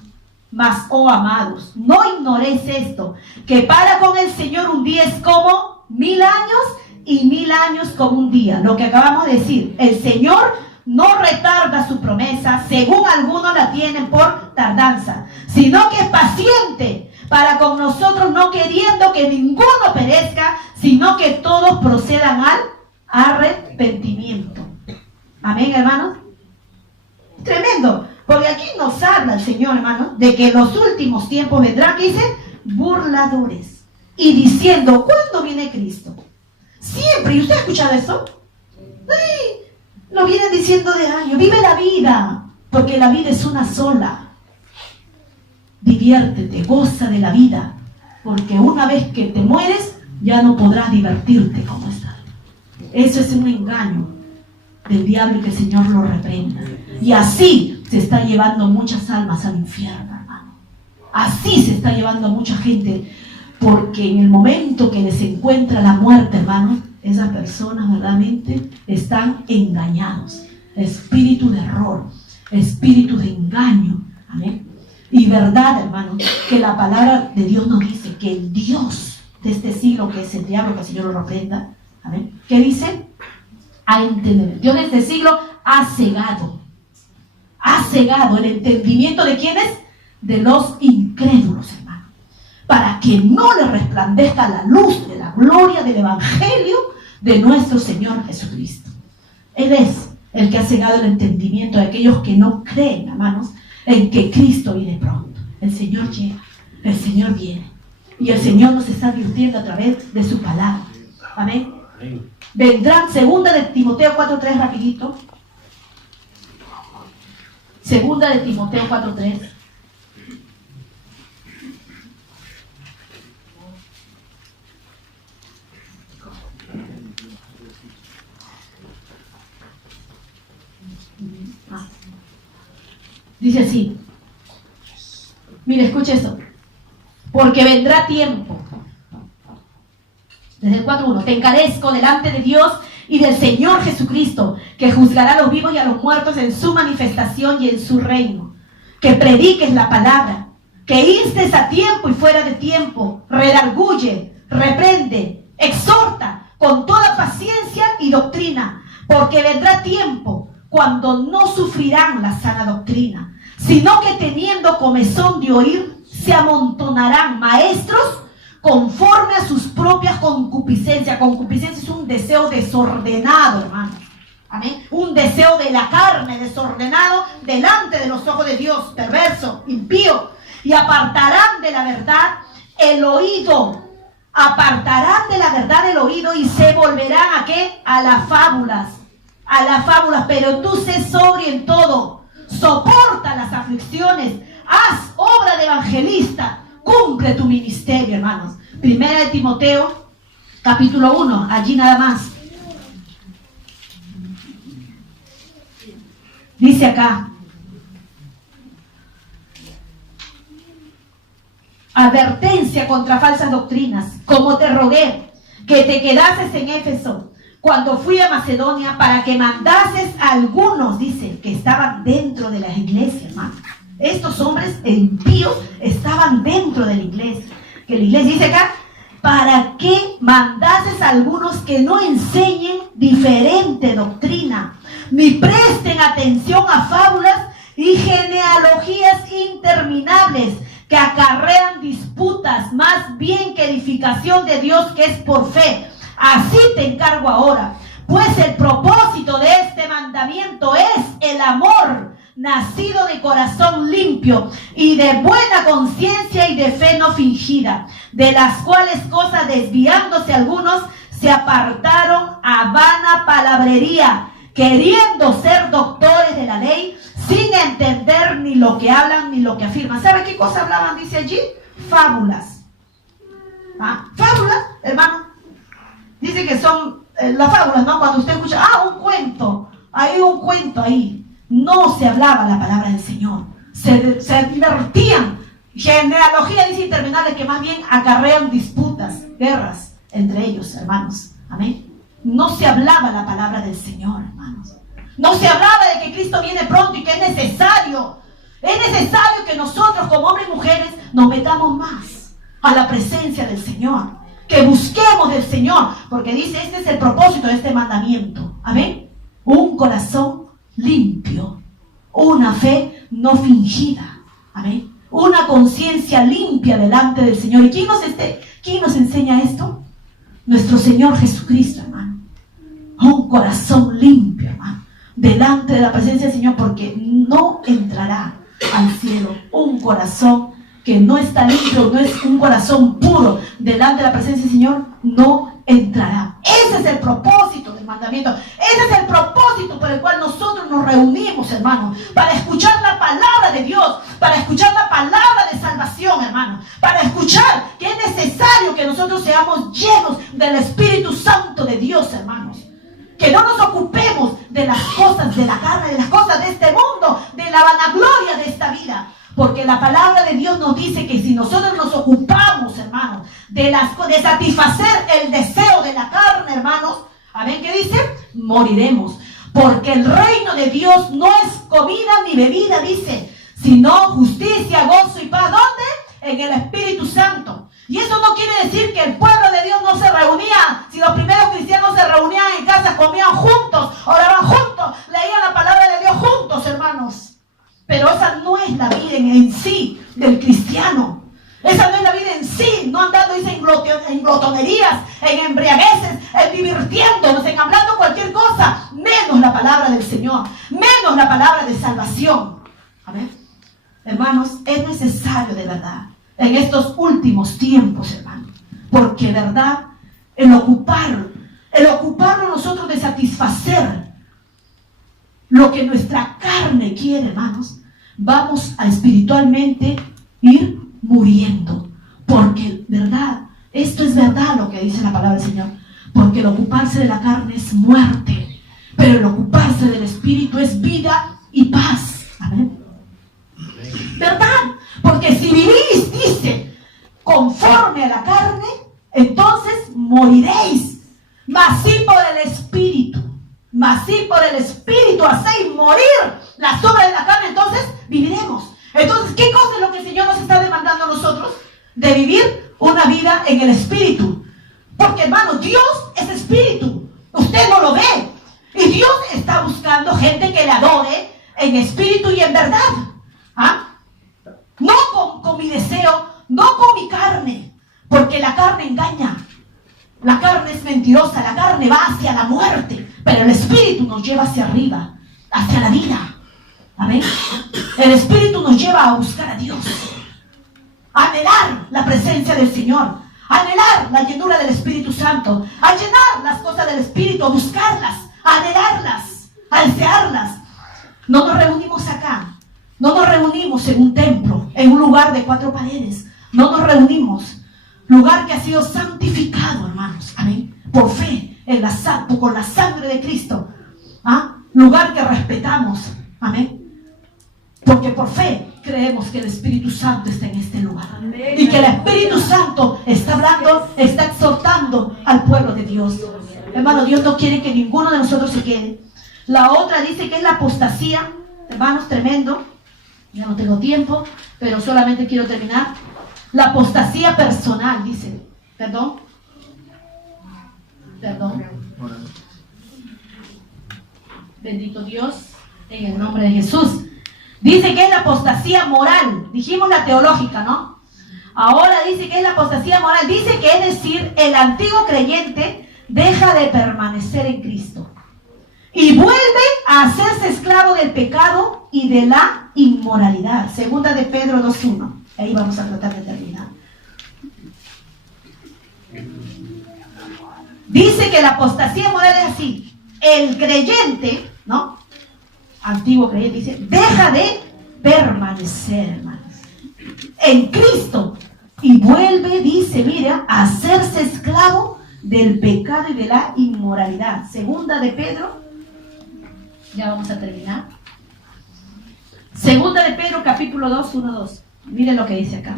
Mas, oh amados, no ignoréis esto, que para con el Señor un día es como 1000 años y 1000 años como un día. Lo que acabamos de decir, el Señor no retarda su promesa, según algunos la tienen por tardanza, sino que es paciente para con nosotros, no queriendo que ninguno perezca, sino que todos procedan al arrepentimiento. Amén, hermanos. Tremendo. Porque aquí nos habla el Señor, hermano, de que en los últimos tiempos vendrán, que dicen, burladores. Y diciendo, ¿cuándo viene Cristo? Siempre. ¿Y usted ha escuchado eso? Sí. Lo vienen diciendo de años. Vive la vida. porque la vida es una sola. Diviértete, goza de la vida, porque una vez que te mueres, ya no podrás divertirte como estás. Eso es un engaño del diablo y que el Señor lo reprenda. Y así se está llevando muchas almas al infierno, hermano. Así se está llevando a mucha gente, porque en el momento que les encuentra la muerte, hermano, esas personas verdaderamente están engañados. Espíritu de error, espíritu de engaño. Amén. Y verdad, hermano, que la palabra de Dios nos dice que el Dios de este siglo, que es el diablo, que el Señor lo reprenda, amén, ¿qué dice? A entender. Dios de este siglo ha cegado el entendimiento de ¿quiénes? De los incrédulos, hermano, para que no le resplandezca la luz de la gloria del evangelio de nuestro Señor Jesucristo. Él es el que ha cegado el entendimiento de aquellos que no creen, hermanos, en que Cristo viene pronto. El Señor llega, el Señor viene, y el Señor nos está advirtiendo a través de su palabra. Amén. Vendrán, segunda de Timoteo 4:3, rapidito. Segunda de Timoteo 4:3. Dice así. Mire, escuche esto. Porque vendrá tiempo. Desde el 4:1. Te encarezco delante de Dios y del Señor Jesucristo, que juzgará a los vivos y a los muertos en su manifestación y en su reino. Que prediques la palabra, que instes a tiempo y fuera de tiempo, redarguye, reprende, exhorta con toda paciencia y doctrina, porque vendrá tiempo cuando no sufrirán la sana doctrina, sino que teniendo comezón de oír, se amontonarán maestros conforme a sus propias concupiscencias. Concupiscencia es un deseo desordenado, hermano. Amén. Un deseo de la carne desordenado delante de los ojos de Dios, perverso, impío. Y apartarán de la verdad el oído. Apartarán de la verdad el oído y se volverán ¿a qué? A las fábulas. A las fábulas. Pero tú sé sobrio en todo. Soporta las aflicciones. Haz obra de evangelista. Cumple tu ministerio, hermanos. Primera de Timoteo, capítulo 1, allí nada más. Dice acá. Advertencia contra falsas doctrinas, como te rogué que te quedases en Éfeso cuando fui a Macedonia, para que mandases a algunos, dice, que estaban dentro de las iglesias, hermano. Estos hombres impíos estaban dentro de la iglesia. Que la iglesia dice acá, para que mandases a algunos que no enseñen diferente doctrina, ni presten atención a fábulas y genealogías interminables que acarrean disputas, más bien que edificación de Dios que es por fe. Así te encargo ahora, pues el propósito de este mandamiento es el amor, nacido de corazón limpio y de buena conciencia y de fe no fingida, de las cuales cosas desviándose algunos se apartaron a vana palabrería, queriendo ser doctores de la ley, sin entender ni lo que hablan ni lo que afirman. ¿Sabe qué cosa hablaban? Dice allí, fábulas. Fábulas, hermano. Dice que son las fábulas, ¿no? Cuando usted escucha, un cuento, hay un cuento ahí. No se hablaba la palabra del Señor. Se divertían. Genealogía dice interminables que más bien acarrean disputas, guerras entre ellos, hermanos. Amén. No se hablaba la palabra del Señor, hermanos. No se hablaba de que Cristo viene pronto y que es necesario que nosotros como hombres y mujeres nos metamos más a la presencia del Señor, que busquemos del Señor, porque dice, este es el propósito de este mandamiento. Amén. Un corazón limpio, una fe no fingida. Amén. Una conciencia limpia delante del Señor. ¿Y quién nos enseña esto? Nuestro Señor Jesucristo, hermano. Un corazón limpio, hermano, delante de la presencia del Señor, porque no entrará al cielo un corazón que no está limpio, no es un corazón puro delante de la presencia del Señor, no entrará. Ese es el propósito del mandamiento. Ese es el propósito por el cual nosotros nos nos reunimos, hermano, para escuchar la palabra de Dios, para escuchar la palabra de salvación, hermano, para escuchar que es necesario que nosotros seamos llenos del Espíritu Santo de Dios, hermanos. Que no nos ocupemos de las cosas de la carne, de las cosas de este mundo, de la vanagloria de esta vida. Porque la palabra de Dios nos dice que si nosotros nos ocupamos, hermanos, de satisfacer el deseo de la carne, hermanos, ¿amén? ¿Qué dice? Moriremos. Porque el reino de Dios no es comida ni bebida, dice, sino justicia, gozo y paz. ¿Dónde? En el Espíritu Santo. Y eso no quiere decir que el pueblo de Dios no se reunía. Si los primeros cristianos se reunían en casa, comían juntos, oraban juntos, leían la palabra de Dios juntos, hermanos. Pero esa no es la vida en sí del cristiano. Esa no es la vida en sí, no andando en glotonerías, en embriagueces, en divirtiéndonos, en hablando cualquier cosa, menos la palabra del Señor, menos la palabra de salvación. Amén. Hermanos, es necesario de verdad, en estos últimos tiempos, hermanos, porque de verdad, el ocuparnos nosotros de satisfacer lo que nuestra carne quiere, hermanos, vamos a espiritualmente ir muriendo, porque verdad, esto es verdad lo que dice la palabra del Señor, porque el ocuparse de la carne es muerte, pero el ocuparse del Espíritu es vida y paz. Amén. ¿Verdad? Porque si vivís, dice, conforme a la carne, entonces moriréis, mas sí por el Espíritu. Mas sí por el Espíritu hacéis morir las obras de la carne, entonces viviremos. Entonces, ¿qué cosa es lo que el Señor nos está demandando a nosotros? De vivir una vida en el Espíritu. Porque, hermano, Dios es Espíritu. Usted no lo ve. Y Dios está buscando gente que le adore en espíritu y en verdad. ¿Ah? No con mi deseo, no con mi carne. Porque la carne engaña. La carne es mentirosa, la carne va hacia la muerte, pero el Espíritu nos lleva hacia arriba, hacia la vida. Amén. El Espíritu nos lleva a buscar a Dios, a anhelar la presencia del Señor, a anhelar la llenura del Espíritu Santo, a llenar las cosas del Espíritu, a buscarlas, a anhelarlas, a desearlas. No nos reunimos acá, no nos reunimos en un templo, en un lugar de 4 paredes, no nos reunimos. Lugar que ha sido santificado, hermanos, amén, por fe, con la sangre de Cristo. ¿Ah? Lugar que respetamos, amén, porque por fe creemos que el Espíritu Santo está en este lugar. Amén. Y que el Espíritu Santo está hablando, está exhortando al pueblo de Dios. Hermano, Dios no quiere que ninguno de nosotros se quede. La otra dice que es la apostasía. Hermanos, tremendo. Ya no tengo tiempo, pero solamente quiero terminar. La apostasía personal, dice. Perdón. Bendito Dios, en el nombre de Jesús. Dice que es la apostasía moral. Dijimos la teológica, ¿no? Ahora dice que es la apostasía moral. Dice que es decir, el antiguo creyente deja de permanecer en Cristo y vuelve a hacerse esclavo del pecado y de la inmoralidad. Segunda de Pedro 2:1. Ahí vamos a tratar de terminar. Dice que la apostasía moral es así. El creyente, ¿no? Antiguo creyente, dice, deja de permanecer, hermanos, en Cristo y vuelve, dice, mira, a hacerse esclavo del pecado y de la inmoralidad. Segunda de Pedro, ya vamos a terminar. Segunda de Pedro, capítulo 2, 1-2. Miren lo que dice acá.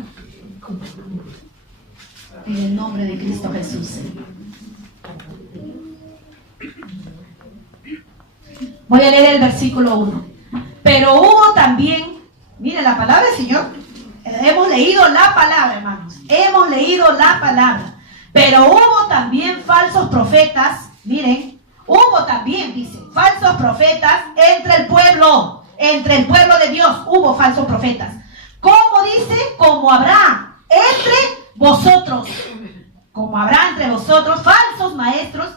En el nombre de Cristo Jesús. Voy a leer el versículo 1. Pero hubo también, miren la palabra del Señor. Hemos leído la palabra, hermanos. Hemos leído la palabra. Pero hubo también falsos profetas. Miren, hubo también, dice, falsos profetas entre el pueblo de Dios. Hubo falsos profetas. ¿Cómo dice? Como habrá entre vosotros. Como habrá entre vosotros falsos maestros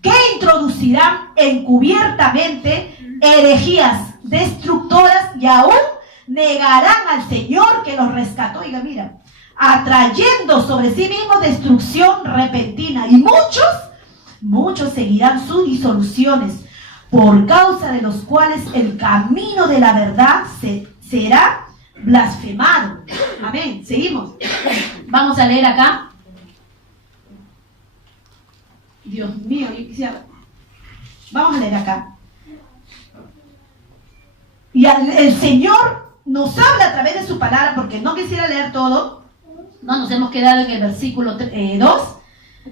que introducirán encubiertamente herejías destructoras y aún negarán al Señor que los rescató. Oiga, mira, atrayendo sobre sí mismos destrucción repentina. Y muchos seguirán sus disoluciones, por causa de los cuales el camino de la verdad será blasfemado. Amén. Seguimos. Vamos a leer acá. Dios mío, yo quisiera... Vamos a leer acá. Y el Señor nos habla a través de su palabra, porque no quisiera leer todo. No, nos hemos quedado en el versículo 2.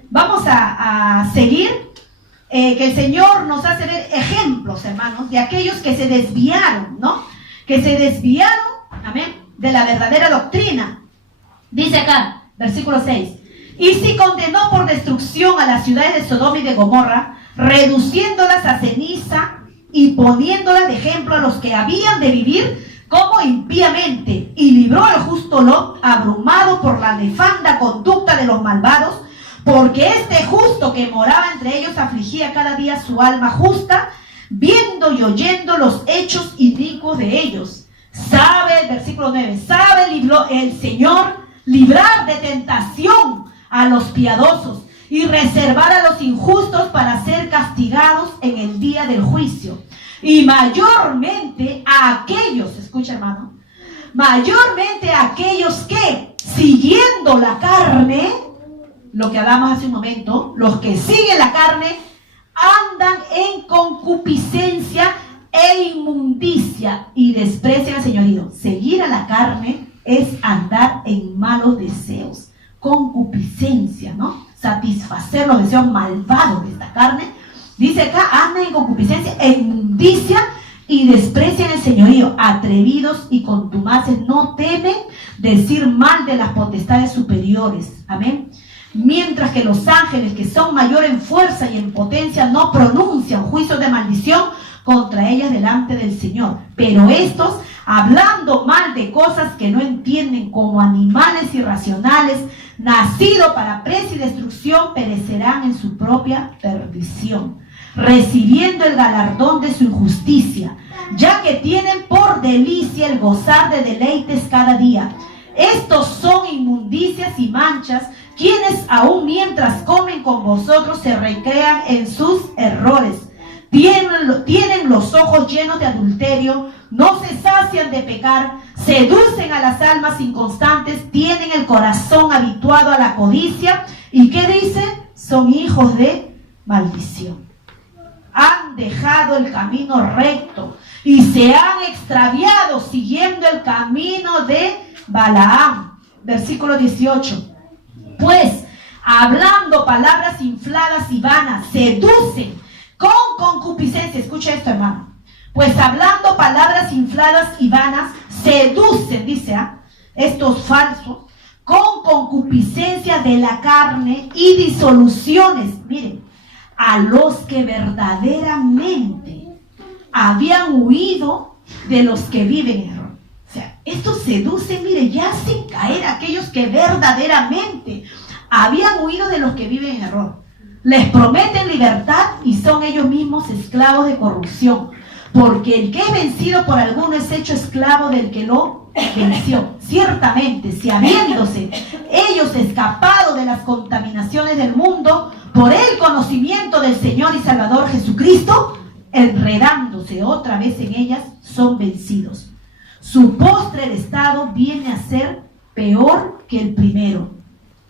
Vamos a seguir. Que el Señor nos hace ver ejemplos, hermanos, de aquellos que se desviaron, ¿no? Que se desviaron, amén, de la verdadera doctrina. Dice acá, versículo 6. Y si condenó por destrucción a las ciudades de Sodoma y de Gomorra, reduciéndolas a ceniza y poniéndolas de ejemplo a los que habían de vivir como impíamente, y libró al justo Lot, abrumado por la nefanda conducta de los malvados, porque este justo que moraba entre ellos afligía cada día su alma justa, viendo y oyendo los hechos inicuos de ellos. Sabe, versículo 9, sabe el Señor librar de tentación a los piadosos y reservar a los injustos para ser castigados en el día del juicio. Y mayormente a aquellos, escucha hermano, mayormente a aquellos que, siguiendo la carne, lo que hablamos hace un momento, los que siguen la carne, andan en concupiscencia e inmundicia y desprecian al señorío. Seguir a la carne es andar en malos deseos, concupiscencia, ¿no? Satisfacer los deseos malvados de esta carne. Dice acá, andan en concupiscencia e inmundicia y desprecian el señorío. Atrevidos y contumaces, no temen decir mal de las potestades superiores. Amén. Mientras que los ángeles, que son mayor en fuerza y en potencia, no pronuncian juicios de maldición contra ellas delante del Señor. Pero estos, hablando mal de cosas que no entienden, como animales irracionales, nacidos para presa y destrucción, perecerán en su propia perdición, recibiendo el galardón de su injusticia, ya que tienen por delicia el gozar de deleites cada día. Estos son inmundicias y manchas, quienes aún mientras comen con vosotros se recrean en sus errores. Tienen los ojos llenos de adulterio, no se sacian de pecar, seducen a las almas inconstantes, tienen el corazón habituado a la codicia. ¿Y qué dice? Son hijos de maldición. Han dejado el camino recto y se han extraviado siguiendo el camino de Balaam. Versículo 18. Pues, hablando palabras infladas y vanas, seducen con concupiscencia. Escucha esto, hermano. Pues hablando palabras infladas y vanas, seducen, dice, estos falsos, con concupiscencia de la carne y disoluciones. Miren, a los que verdaderamente habían huido de los que viven en error. O sea, estos seducen, mire, ya hacen caer a aquellos que verdaderamente habían huido de los que viven en error. Les prometen libertad y son ellos mismos esclavos de corrupción. Porque el que es vencido por alguno es hecho esclavo del que lo venció. Ciertamente, si habiéndose ellos escapado de las contaminaciones del mundo por el conocimiento del Señor y Salvador Jesucristo, enredándose otra vez en ellas, son vencidos. Su postrer estado viene a ser peor que el primero,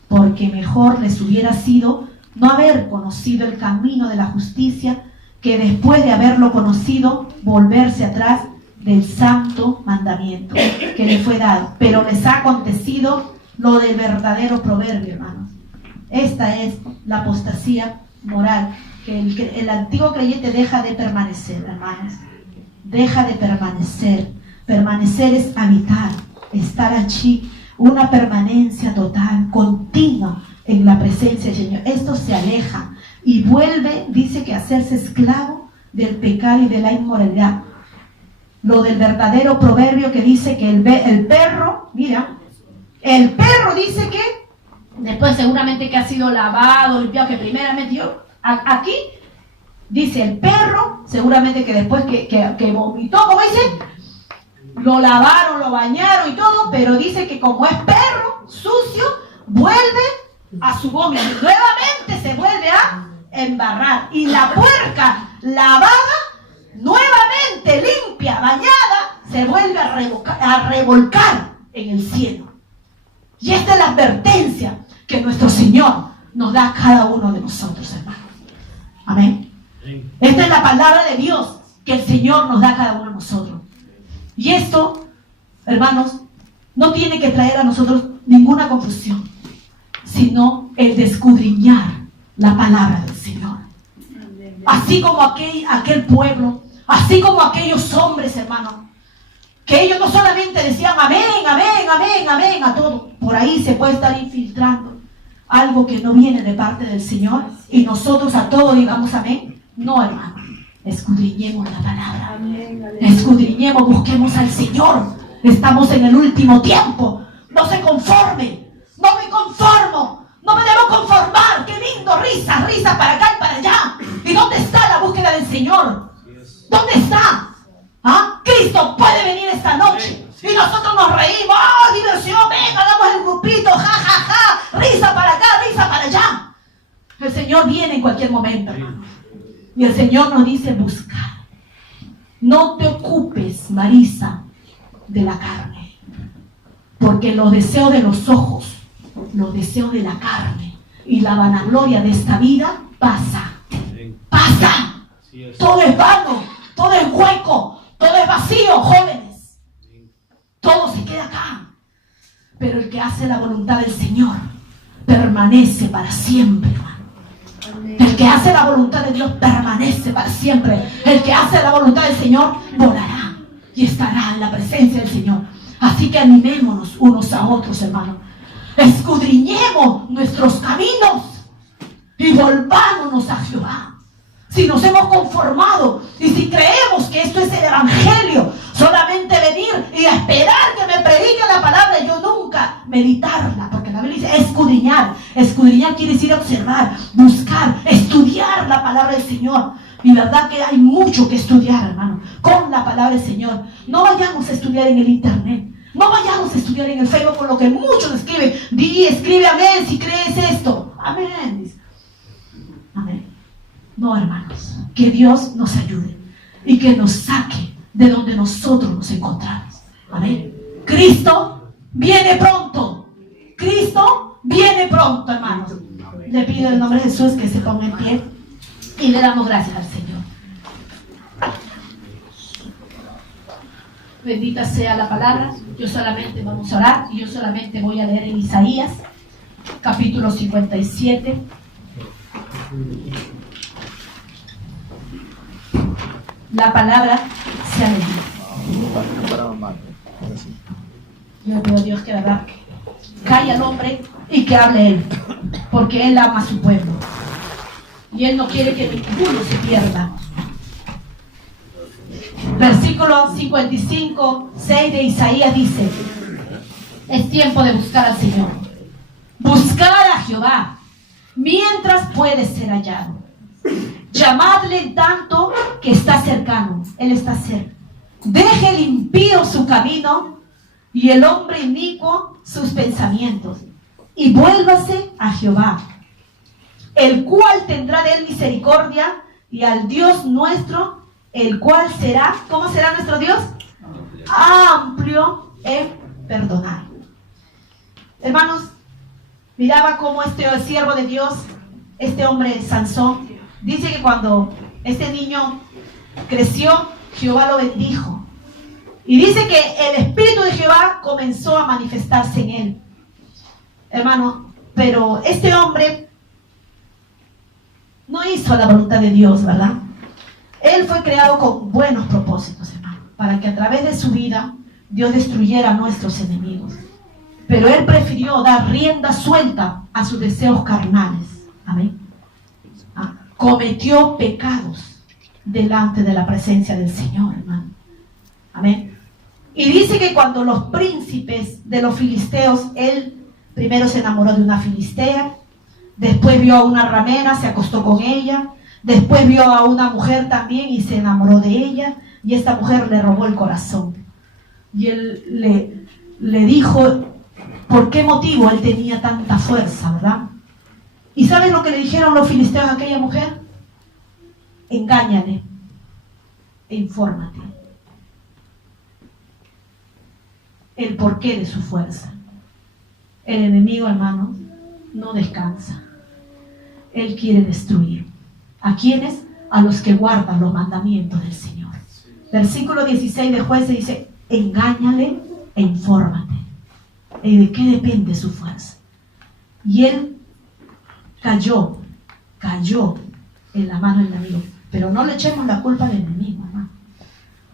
porque mejor les hubiera sido no haber conocido el camino de la justicia, que después de haberlo conocido, volverse atrás del santo mandamiento que le fue dado. Pero les ha acontecido lo del verdadero proverbio, hermanos. Esta es la apostasía moral, que el antiguo creyente deja de permanecer, hermanos. Deja de permanecer. Permanecer es habitar, estar allí, una permanencia total, continua en la presencia del Señor. Esto se aleja y vuelve, dice, que a hacerse esclavo del pecado y de la inmoralidad. Lo del verdadero proverbio que dice que el perro, mira, el perro dice que después seguramente que ha sido lavado, limpiado, que primeramente yo, aquí dice el perro, seguramente que después que vomitó, como dice, lo lavaron, lo bañaron y todo, pero dice que como es perro sucio, vuelve a su vómito, nuevamente se vuelve a embarrar. Y la puerca lavada nuevamente limpia, bañada, se vuelve a revolcar en el cielo. Y esta es la advertencia que nuestro Señor nos da a cada uno de nosotros, hermanos. Amén. Esta es la palabra de Dios que el Señor nos da a cada uno de nosotros. Y esto, hermanos, no tiene que traer a nosotros ninguna confusión, sino el de escudriñar la palabra del Señor. Así como aquel pueblo, así como aquellos hombres, hermanos, que ellos no solamente decían amén, amén, amén, amén a todo. Por ahí se puede estar infiltrando algo que no viene de parte del Señor y nosotros a todo digamos amén. No, hermano, escudriñemos la palabra, escudriñemos, busquemos al Señor. Estamos en el último tiempo. No se conforme, no me conformo, no me debo conformar. Qué lindo, risa, risa para acá y para allá. ¿Y dónde está la búsqueda del Señor? ¿Dónde está? ¿Ah? Cristo puede venir esta noche y nosotros nos reímos. ¡Oh, diversión! Venga, hagamos el grupito, ja, ja, ja, risa para acá, risa para allá. El Señor viene en cualquier momento, hermano. Y el Señor nos dice buscar. No te ocupes, Marisa, de la carne, porque los deseos de los ojos, los deseos de la carne y la vanagloria de esta vida pasa. Todo es vano, todo es hueco, todo es vacío, jóvenes. Todo se queda acá. Pero el que hace la voluntad del Señor permanece para siempre, hermano. El que hace la voluntad de Dios permanece para siempre. El que hace la voluntad del Señor volará y estará en la presencia del Señor. Así que animémonos unos a otros, hermanos. Escudriñemos nuestros caminos y volvámonos a Jehová. Si nos hemos conformado y si creemos que esto es el evangelio, solamente venir y esperar que me predique la palabra y yo nunca meditarla, porque la Biblia dice escudriñar. Escudriñar quiere decir observar, buscar, estudiar la palabra del Señor. Y verdad que hay mucho que estudiar, hermano, con la palabra del Señor. No vayamos a estudiar en el internet, no vayamos a estudiar en el Facebook por lo que muchos escriben. Escribe amén si crees esto. Amén. Amén. No, hermanos, que Dios nos ayude y que nos saque de donde nosotros nos encontramos. Amén. Cristo viene pronto. Cristo viene pronto, hermanos. Le pido en el nombre de Jesús que se ponga en pie y le damos gracias al Señor. Bendita sea la palabra. Yo solamente vamos a orar y yo solamente voy a leer en Isaías, capítulo 57. La palabra se ha leído. Yo le pido a Dios que la verdad calle al hombre y que hable él, porque él ama a su pueblo y él no quiere que ninguno se pierda. Versículo 55, 6 de Isaías dice: es tiempo de buscar al Señor, buscar a Jehová mientras puede ser hallado. Llamadle en tanto que está cercano. Él está cerca. Deje el impío su camino y el hombre inicuo sus pensamientos, y vuélvase a Jehová, el cual tendrá de él misericordia, y al Dios nuestro, el cual será, ¿cómo será nuestro Dios? Amplio en perdonar. Hermanos, miraba cómo este siervo de Dios, este hombre Sansón, dice que cuando este niño creció, Jehová lo bendijo. Y dice que el Espíritu de Jehová comenzó a manifestarse en él. Hermano, pero este hombre no hizo la voluntad de Dios, ¿verdad? Él fue creado con buenos propósitos, hermano, para que a través de su vida Dios destruyera a nuestros enemigos. Pero él prefirió dar rienda suelta a sus deseos carnales. Amén. Cometió pecados delante de la presencia del Señor, hermano. Amén. Y dice que cuando los príncipes de los filisteos, él primero se enamoró de una filistea, después vio a una ramera, se acostó con ella, después vio a una mujer también y se enamoró de ella, y esta mujer le robó el corazón. Y él le dijo por qué motivo él tenía tanta fuerza, ¿verdad? ¿Y saben lo que le dijeron los filisteos a aquella mujer? Engáñale. e infórmate el porqué de su fuerza. El enemigo, hermanos, no descansa. Él quiere destruir. ¿A quiénes? A los que guardan los mandamientos del Señor. Versículo 16 de Jueces dice: engáñale e infórmate. ¿Y de qué depende su fuerza? Y él cayó en la mano del enemigo. Pero no le echemos la culpa al enemigo, hermano.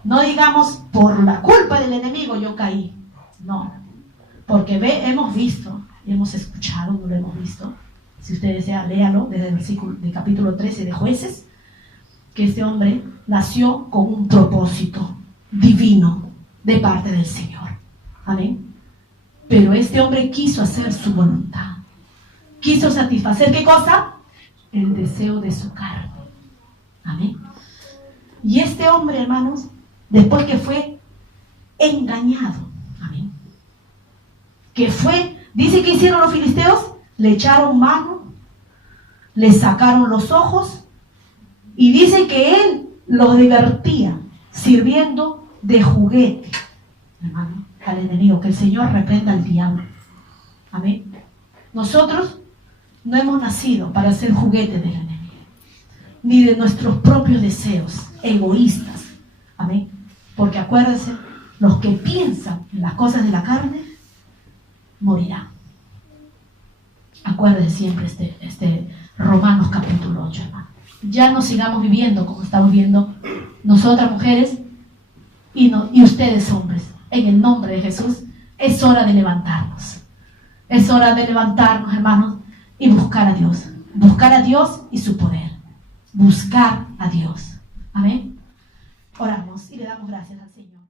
No digamos, por la culpa del enemigo yo caí. No, porque hemos visto, hemos escuchado, no lo hemos visto. Si usted desea, léalo desde el versículo del capítulo 13 de Jueces, que este hombre nació con un propósito divino de parte del Señor. Amén. Pero este hombre quiso hacer su voluntad. Quiso satisfacer, ¿qué cosa? El deseo de su carne. Amén. Y este hombre, hermanos, después que fue engañado, amén, que fue, dice que hicieron los filisteos, le echaron mano, le sacaron los ojos, y dice que él los divertía sirviendo de juguete, hermano, al enemigo. Que el Señor reprenda al diablo. Amén. Nosotros no hemos nacido para ser juguetes del enemigo, ni de nuestros propios deseos egoístas. Amén. Porque acuérdense, los que piensan en las cosas de la carne morirán. Acuérdense siempre este Romanos capítulo 8, hermano. Ya no sigamos viviendo como estamos viviendo nosotras mujeres y ustedes hombres. En el nombre de Jesús, es hora de levantarnos. Es hora de levantarnos, hermanos, y buscar a Dios. Buscar a Dios y su poder. Buscar a Dios. Amén. Oramos y le damos gracias al Señor.